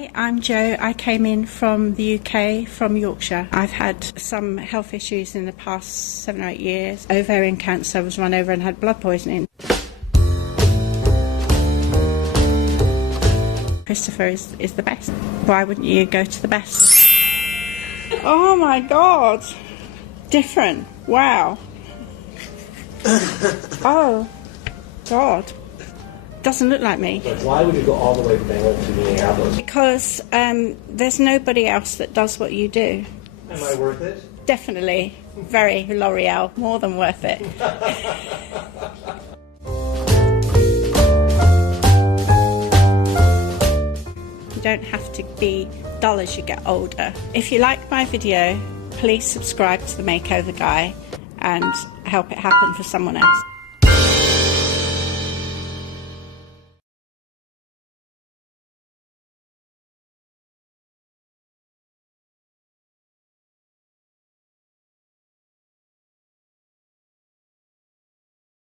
Hi, I'm Jo. I came in from the UK, from Yorkshire. I've had some health issues in the past 7 or 8 years. Ovarian cancer, was run over and had blood poisoning. Christopher is the best. Why wouldn't you go to the best? Oh my God. Different. Wow. Oh, God. Doesn't look like me. But why would you go all the way from England to Minneapolis? Because there's nobody else that does what you do. Am I worth it? Definitely. Very L'Oreal. More than worth it. You don't have to be dull as you get older. If you like my video, please subscribe to the Makeover Guy and help it happen for someone else.